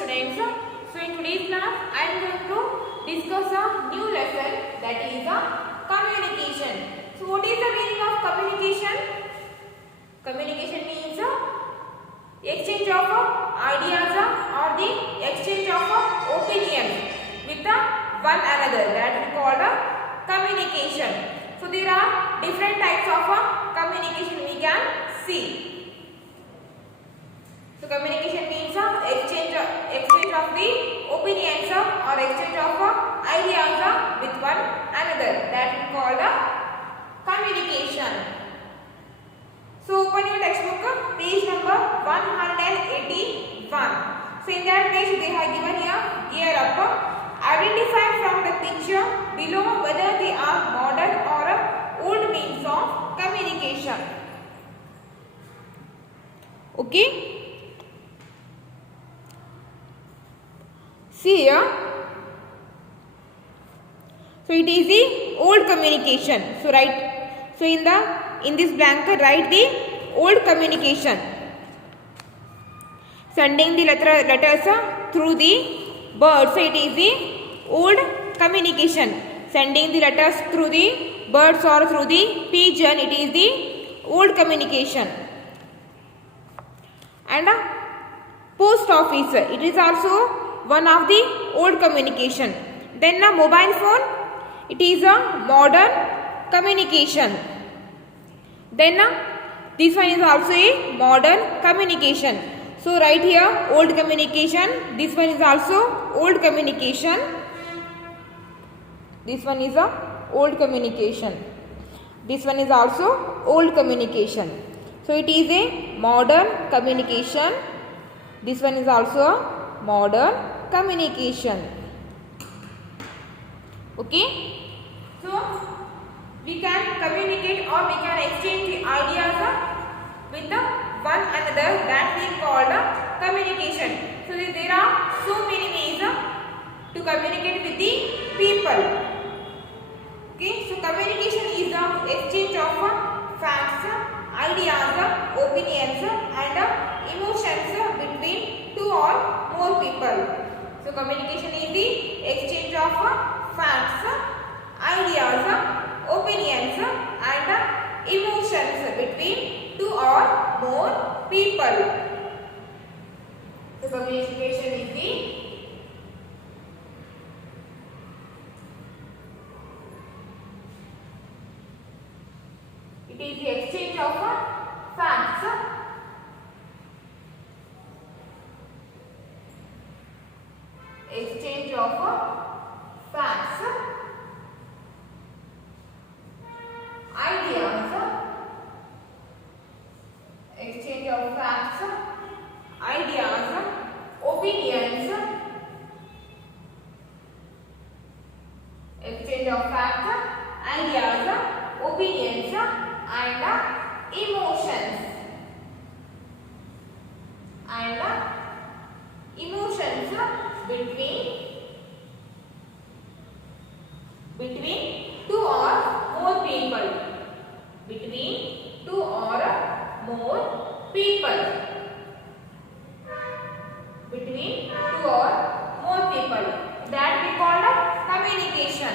students. So in today's class I am going to discuss a new lesson, that is a communication. So what is the meaning of communication? Communication means exchange of ideas or the exchange of opinions with one another, that we call communication. So there are different types of communication we can see. So communication means exchange of the opinions or exchange of ideas with one another, that we call communication. So open your textbook, page number 181. So in that page they have given here up. Identify from the picture below whether they are modern or old means of communication. Okay. See here. So it is the old communication. So write. So in this blank write the old communication. Sending the letters through the birds. So it is the old communication. Sending the letters through the birds or through the pigeon. It is the old communication. And post office. It is also one of the old communication. Then a mobile phone, it is a modern communication. Then this one is also a modern communication. So right here old communication, this one is also old communication. This one is a old communication. This one is also old communication. So it is a modern communication. This one is also a modern communication. Okay. So we can communicate or we can exchange the ideas with one another, that we call communication. So there are so many ways to communicate with the people. Okay. So communication is the exchange of facts, ideas, opinions and emotions between two or more people. So communication is the exchange of facts, ideas, opinions and emotions between two or more people. So communication is the exchange of facts, exchange of facts, ideas, exchange of facts, ideas, opinions, exchange of facts, ideas, opinions and emotions. Between two or more people. Between two or more people. Between two or more people. That we call communication.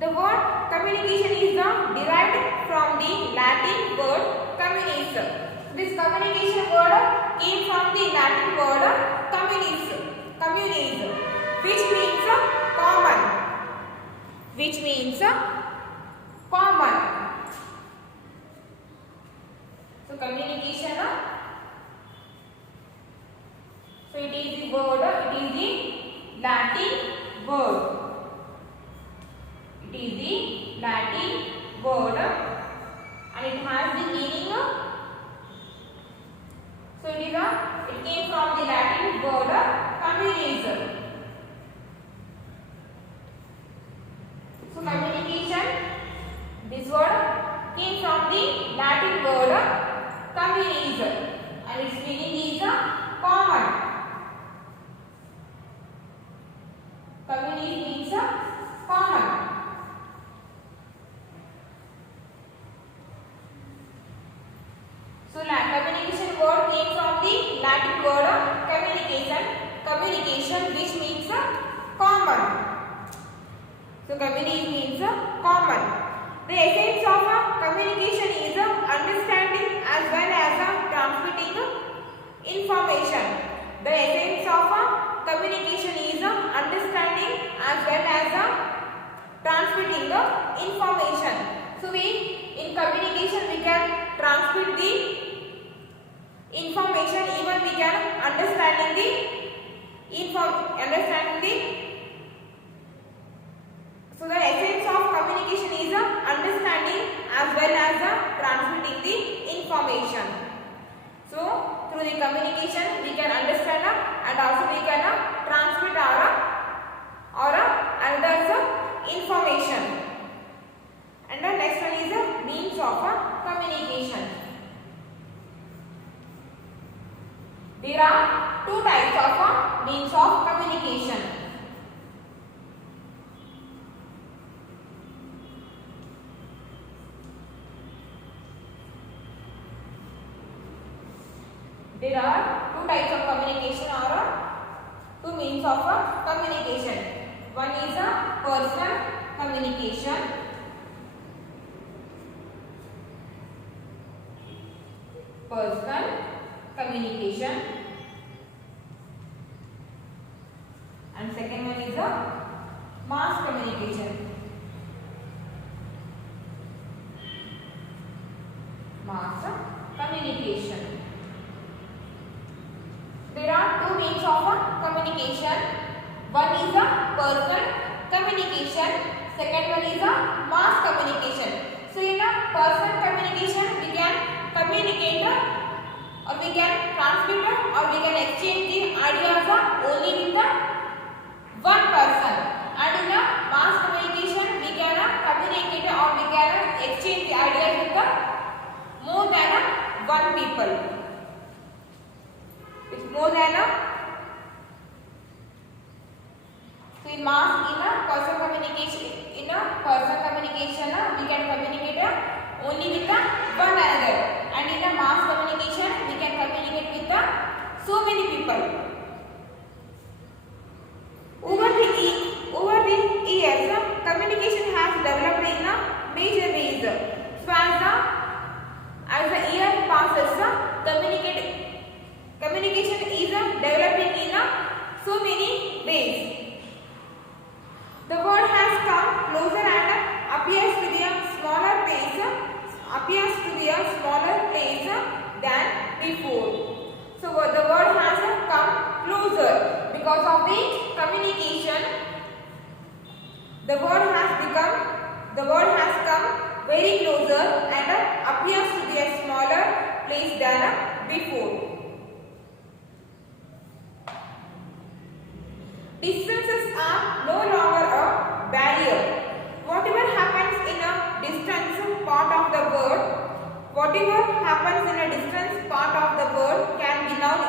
The word communication is derived from the Latin word communis. This communication word came from the Latin word communis, which means common. Which means common. So communication. So it is the word. It is the Latin word. It is the Latin word and it has the meaning. So it came from the Latin word communism. So communication, this word came from the Latin word communism and its meaning is common. Communism means common. So communication word came from the Latin Latin word communication. Communication, which means common. So communication means common. The essence of communication is understanding as well as transmitting information. The essence of communication is understanding as well as transmitting information. So in communication we can transmit the information, even we can understanding the so the essence of communication is understanding as well as transmitting the information. So through the communication we can understand and also we can transmit or others information. And the next one is means of communication. There are two types of means of communication. There are two types of communication or two means of communication. One is personal communication. Personal communication. And second one is mass communication. Mass communication. There are two means of communication. One is personal communication. Second one is mass communication. So in personal communication we can communicate or we can transmit or we can exchange the ideas only with one person. And in mass communication we can communicate or we can exchange the ideas with more than one people. It's more than so in personal communication we can communicate only with one another, and in mass communication we can communicate with so many people. Over the years, communication has developed in major ways. So as the year passes, communication is developing in so many ways. The world has come closer and appears to be a smaller place than before. So the world has come closer because of the communication. The world has come very closer and appears to be a smaller place than before. Distances are no longer a barrier. Whatever happens in a distant part of the world can be known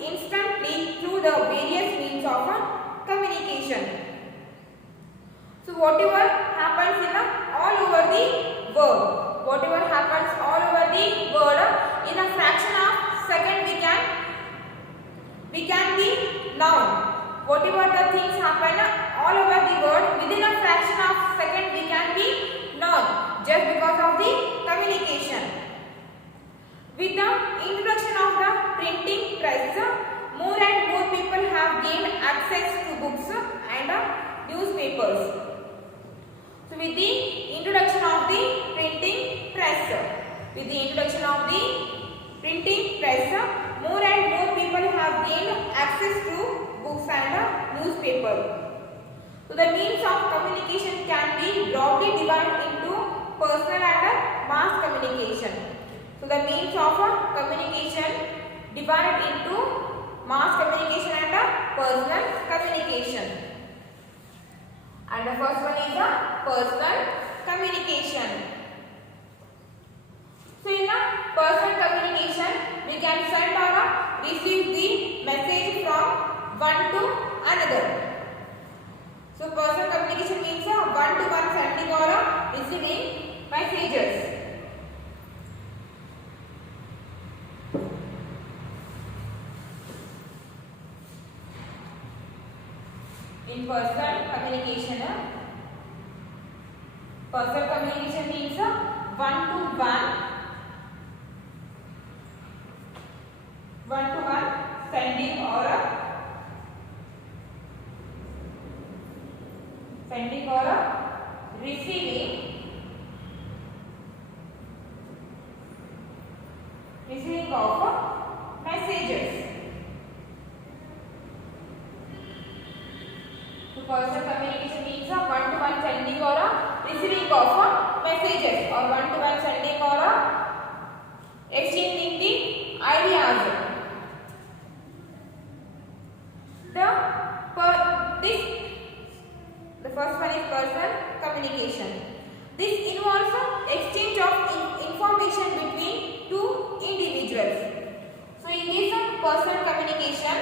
instantly through the various means of communication. So whatever happens all over the world, in a fraction of second we can be known. Whatever the things happen all over the world, within a fraction of second we can be known just because of the communication. With the introduction of the printing press, more and more people have gained access to books and newspapers. So with the introduction of the printing press, more and more people have gained access to books and newspaper. So the means of communication can be broadly divided into personal and mass communication. So the means of communication divided into mass communication and personal communication. And the first one is personal communication. So in personal communication, we can send or receive the message from one to another. So personal communication means one-to-one sending or receiving messages. in personal communication means one to one sending or receiving of messages. So personal communication means one-to-one sending or receiving of messages, or one-to-one sending or exchanging the ideas. The first one is personal communication. This involves exchange of information between two individuals. So in this personal communication,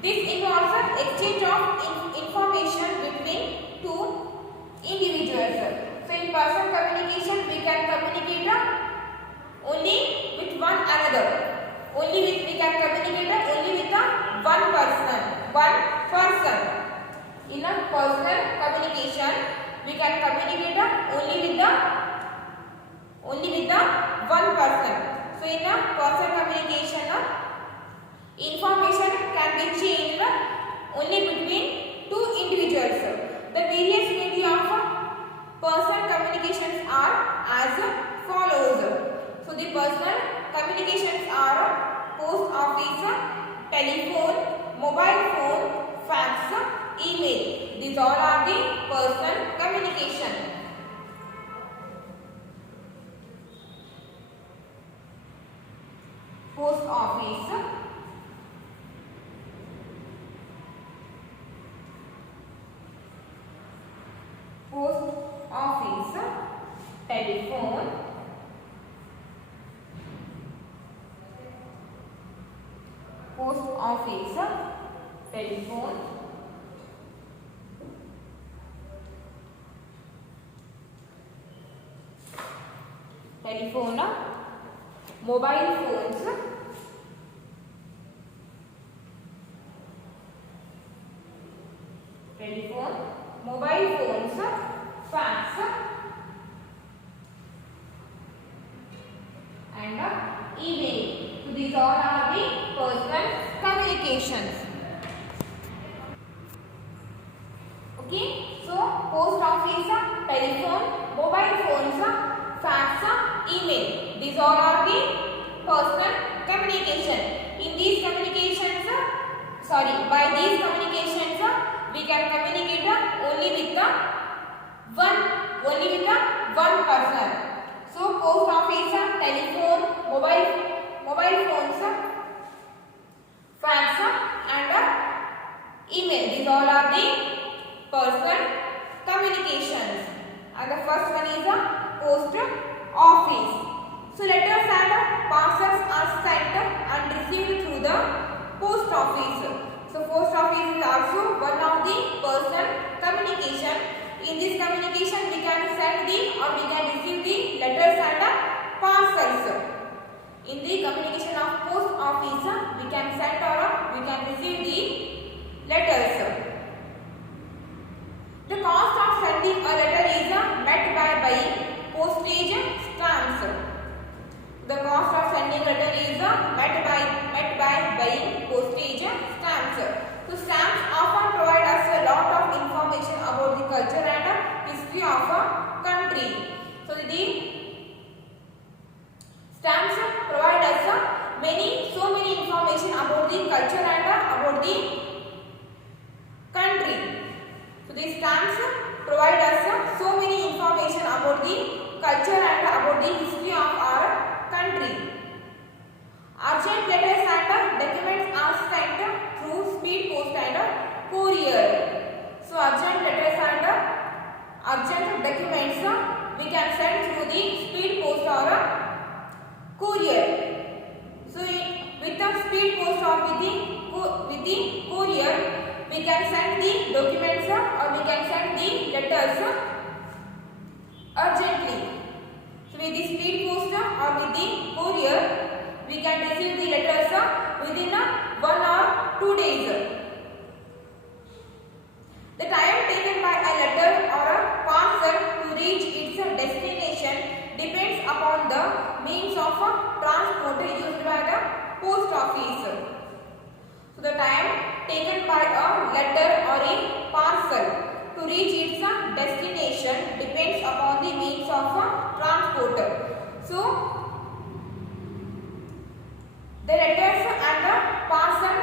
this involves exchange of information between two individuals. So in personal communication, we can communicate only with one another. We can communicate only with one person. In a personal communication, we can communicate only with the one person. So in a personal communication, information can be changed only between two individuals. The various media of personal communications are as follows. So the personal communications are post office, telephone, mobile phone, fax, email. These all are the personal communication. Post office, telephone, post office, telephone, mobile phones, fax, and email. So these all are the personal communications. Okay, so post office, telephone, mobile phones, fax, email. These all are the personal communication. In these communications, by these communications, we can communicate only with one person. So post office, telephone, mobile phones, fax, and email. These all are the personal communications. And the first one is post office. So letters and parcels are sent and received through the post office. So post office is also one of the personal communication. In this communication, we can send or we can receive the letters and parcels. In the communication of post office, we can send or we can receive the letters. The cost of sending a letter is met by buying postage stamps. The cost of sending a letter is met by buying postage stamps. So stamps often provide us a lot of information about the culture and history of a country. So the stamps provide us so many information about the culture and about the country. So these stamps provide us so many information about the culture and about the history of our country. Urgent letters and documents are sent through speed post and courier. So urgent letters and urgent documents we can send through the speed post or courier. So with the speed post or with the courier, we can send the documents or we can send the letters urgently. So with the speed post or with the courier, we can receive the letters within 1 or 2 days. The time taken by a letter or a parcel to reach its destination depends upon the means of transport used by the post office. So the time taken by a letter or a parcel to reach its destination depends upon the means of transport. So the letters and the parcel,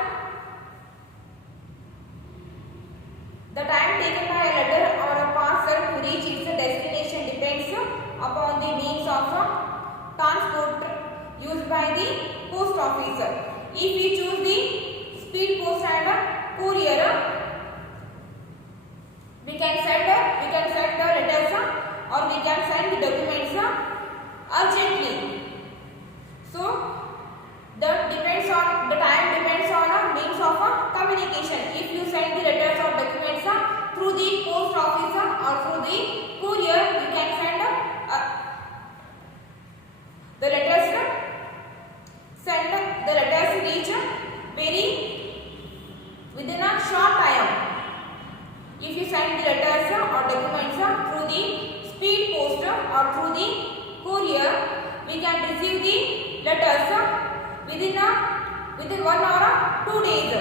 the time taken by a letter or a parcel to reach its destination depends upon the means of transport used by the post office. If we choose the speed post and courier, we can send the letters or we can send the documents urgently. So the time depends on a means of communication. If you send the letters or documents through the post office or through the courier, you can send the letters reach within a short time. If you send the letters or documents through the speed post or through the courier, we can receive the letters within 1 or 2 days.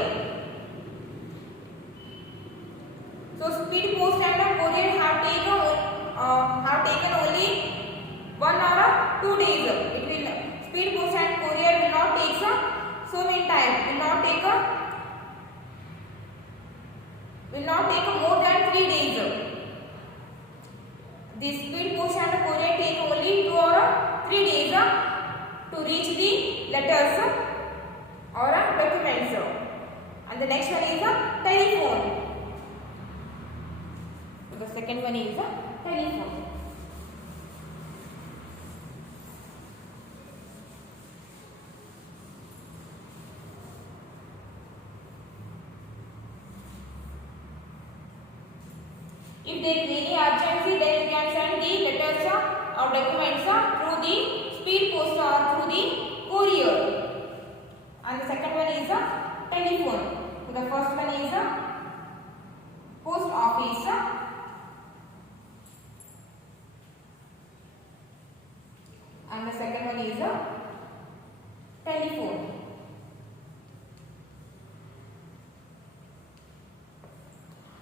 So speed post and courier have taken only 1 or 2 days. Speed post and courier will not take so many time. Will not take more than 3 days. The speed post and courier take only 2 or 3 days to reach the letters or documents. And the next one is a telephone. So the second one is a telephone. If there is any urgency, then we can send the letters or documents through the speed post or through the courier. And the second one is a telephone. So the first one is a post office. And the second one is a telephone.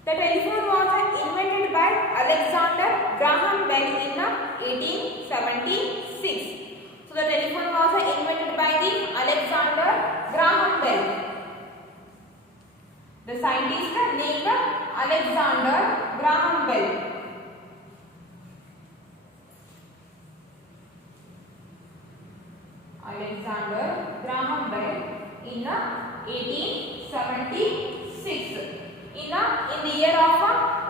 The telephone was invented by Alexander Graham Bell in 1876. So the telephone was invented by the Alexander Graham Bell. The scientist named Alexander Graham Bell. Alexander Graham Bell in 1876. In the year of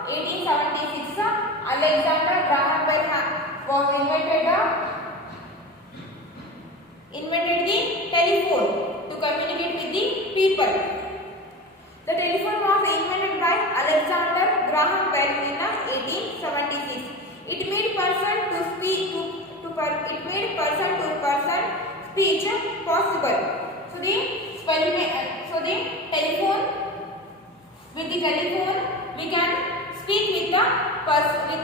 1876, Alexander Graham Bell was invented the telephone to communicate with the people. The telephone was invented by Alexander Graham Bell in 1876. It made person to person speech possible. So the telephone. With the telephone, we can speak with the person to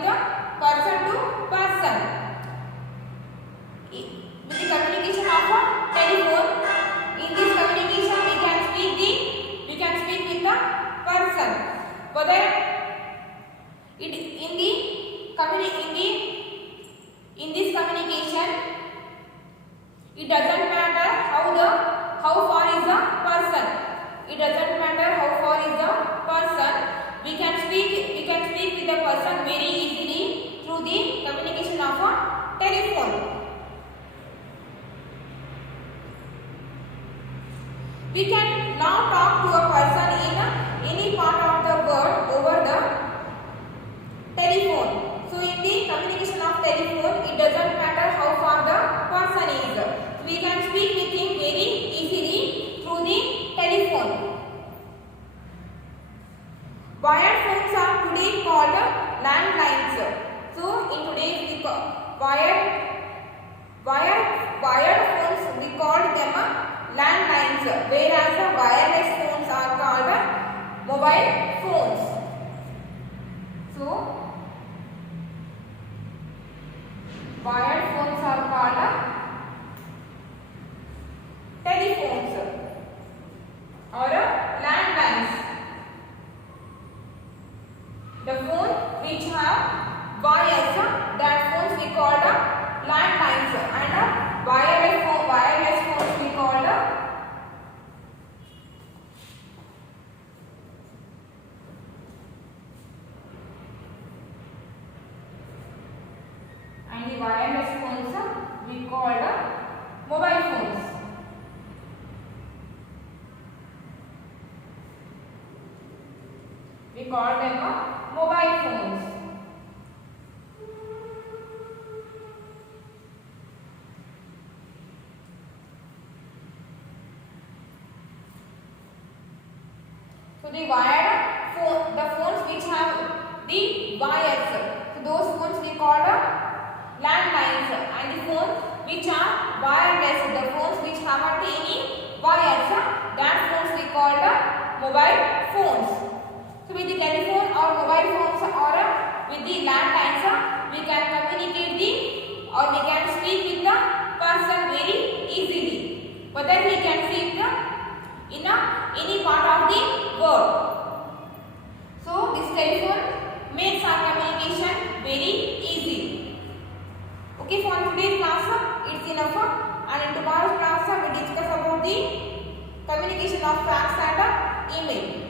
person. With the communication of a telephone, in this communication we can speak with the person. Whether in this communication, it doesn't matter how far is the person. It doesn't matter how far is the person. We can speak with the person very easily through the communication of a telephone. We can now talk to a person in any part of the world over the telephone. So in the communication of telephone, it doesn't matter how far the person is. We can speak with him very easily through the telephone. Wired phones are today called landlines. So in today's wired phones we call them landlines, whereas the wireless wires. That phones we call the landlines, and wireless phones we call the wireless phones we call the mobile phones. We call them mobile phones. So the phones which have the wires, so those phones we call the landlines, and the phones which are wireless, the phones which have not any wires, that phones we call the mobile phones. So with the telephone or mobile phones or with the landlines, we can communicate or we can speak with the person very easily, whether he can see it in any part of the world. So this telephone makes our communication very easy. Okay, for today's class it's enough, and in tomorrow's class we discuss about the communication of fax and email.